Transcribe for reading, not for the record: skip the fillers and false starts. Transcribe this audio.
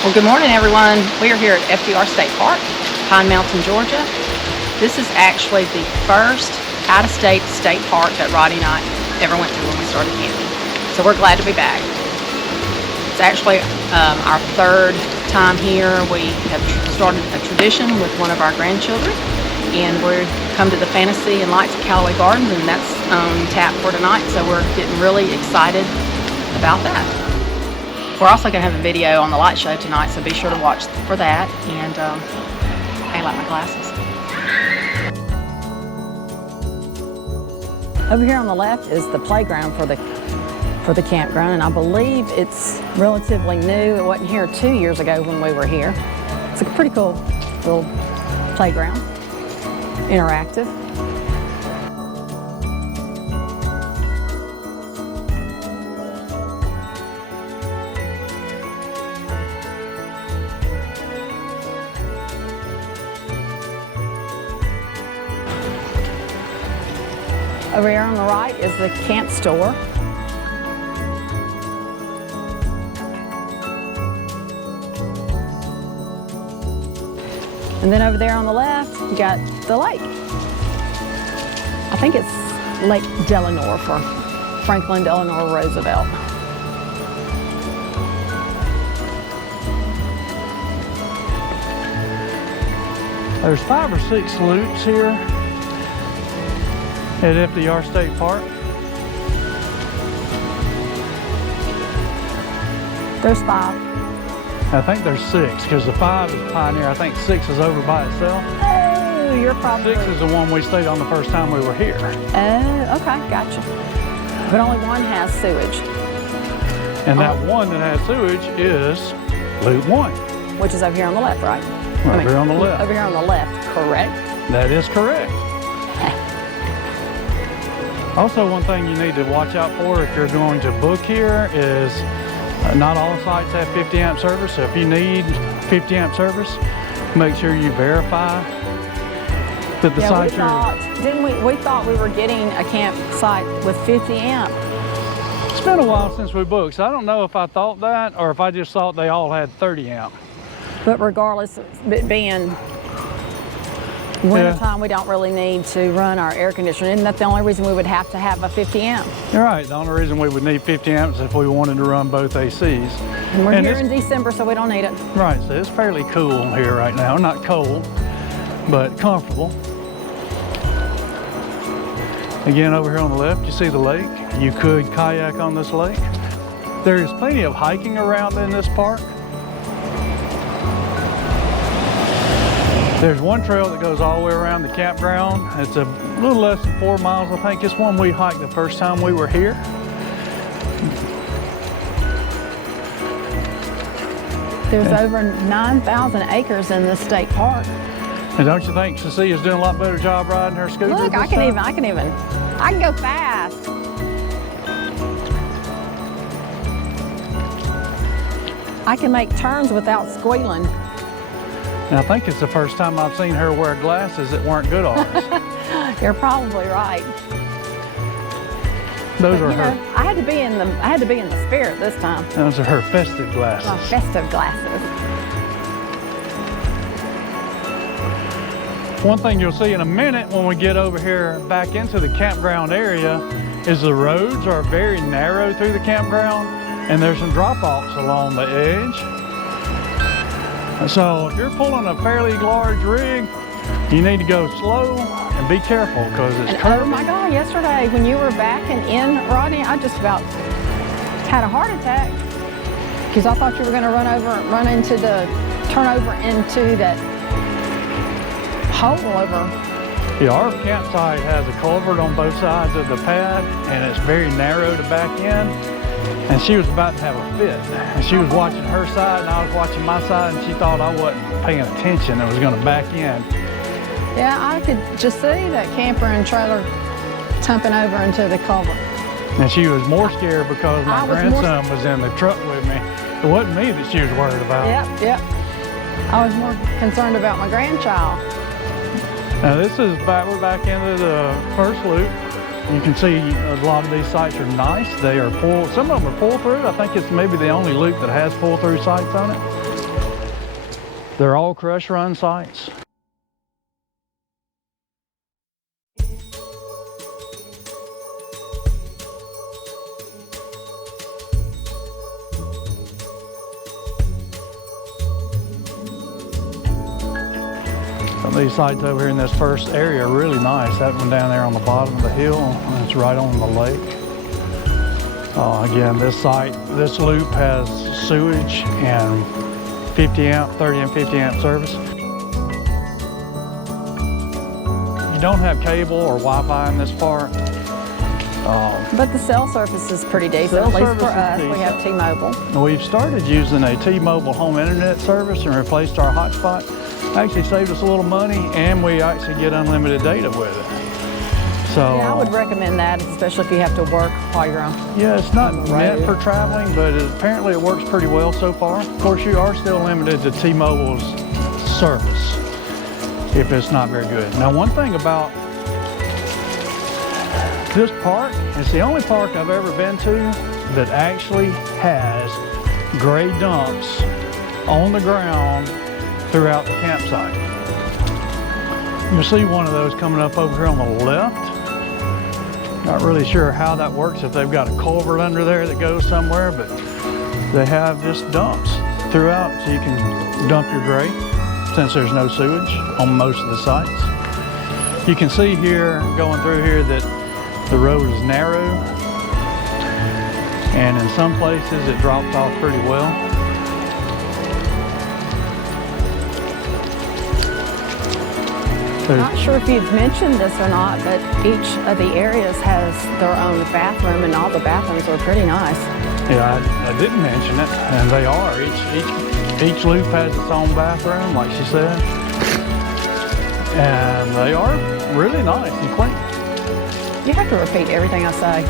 Well, good morning, everyone. We are here at FDR State Park, Pine Mountain, Georgia. This is actually the first out-of-state state park that Roddy and I ever went to when we started camping. So we're glad to be back. It's actually our third time here. We have started a tradition with one of our grandchildren, and we're come to the Fantasy and Lights of Callaway Gardens, and that's on tap for tonight. So we're getting really excited about that. We're also going to have a video on the light show tonight, so be sure to watch for that. And I like my glasses. Over here on the left is the playground for the campground, and I believe it's relatively new. It wasn't here 2 years ago when we were here. It's a pretty cool little playground, interactive. Over here on the right is the camp store. And then over there on the left, you got the lake. I think it's Lake Delano for Franklin Delano Roosevelt. There's 5 or 6 loops here at FDR State Park. There's 5. I think there's 6 because the 5 is Pioneer. I think 6 is over by itself. Oh, you're probably... 6 is the one we stayed on the first time we were here. Oh, okay, gotcha. But only one has sewage. And that one that has sewage is Loop 1. Which is over here on the left, right? Over here on the left. Over here on the left, correct? That is correct. Also, one thing you need to watch out for if you're going to book here is not all sites have 50 amp service. So if you need 50 amp service, make sure you verify that the site we thought we were getting a campsite with 50 amp. It's been a while since we booked, so I don't know if I thought that or if I just thought they all had 30 amp. But regardless of it being wintertime, we don't really need to run our air conditioner. Isn't that the only reason we would have to have a 50 amp? You're right. The only reason we would need 50 amps is if we wanted to run both ACs. And we're here in December, so we don't need it. Right, so it's fairly cool here right now. Not cold, but comfortable. Again, over here on the left, you see the lake. You could kayak on this lake. There's plenty of hiking around in this park. There's one trail that goes all the way around the campground. It's a little less than 4 miles, I think. It's one we hiked the first time we were here. There's over 9,000 acres in this state park. And don't you think Cecilia's doing a lot better job riding her scooter? Look, I can go fast. I can make turns without squealing. And I think it's the first time I've seen her wear glasses that weren't good ours. You're probably right. Those are her. I had to be in the spirit this time. Those are her festive glasses. Oh, festive glasses. One thing you'll see in a minute when we get over here back into the campground area is the roads are very narrow through the campground, and there's some drop-offs along the edge. So if you're pulling a fairly large rig, you need to go slow and be careful because it's curvy. Oh my God, yesterday when you were backing in, Rodney, I just about had a heart attack because I thought you were going to turn over into that hole over. Yeah, our campsite has a culvert on both sides of the pad, and it's very narrow to back in. And she was about to have a fit. And she was watching her side, and I was watching my side, and she thought I wasn't paying attention and was going to back in. Yeah, I could just see that camper and trailer tumping over into the culvert. And she was more scared because my grandson was in the truck with me. It wasn't me that she was worried about. Yep. I was more concerned about my grandchild. Now this is we're back into the first loop. You can see a lot of these sites are nice. They are some of them are pull through. I think it's maybe the only loop that has pull through sites on it. They're all crush run sites. Some of these sites over here in this first area are really nice. That one down there on the bottom of the hill, and it's right on the lake. Again, this site, this loop has sewage and 50 amp, 30 and 50 amp service. You don't have cable or Wi-Fi in this part. But the cell service is pretty decent, at least for us. We have T-Mobile. We've started using a T-Mobile home internet service and replaced our hotspot. Actually saved us a little money, and we actually get unlimited data with it. So Yeah, I would recommend that, especially if you have to work while you're on. yeah, it's not meant for traveling, but apparently it works pretty well so far. Of course, you are still limited to T-Mobile's service if it's not very good. Now, one thing about this park, it's the only park I've ever been to that actually has gray dumps on the ground throughout the campsite. You'll see one of those coming up over here on the left. Not really sure how that works, if they've got a culvert under there that goes somewhere, but they have just dumps throughout so you can dump your gray since there's no sewage on most of the sites. You can see here, going through here, that the road is narrow, and in some places it drops off pretty well. I'm not sure if you've mentioned this or not, but each of the areas has their own bathroom, and all the bathrooms are pretty nice. Yeah, I didn't mention it, and they are. Each loop has its own bathroom, like she said, and they are really nice and clean. You have to repeat everything I say.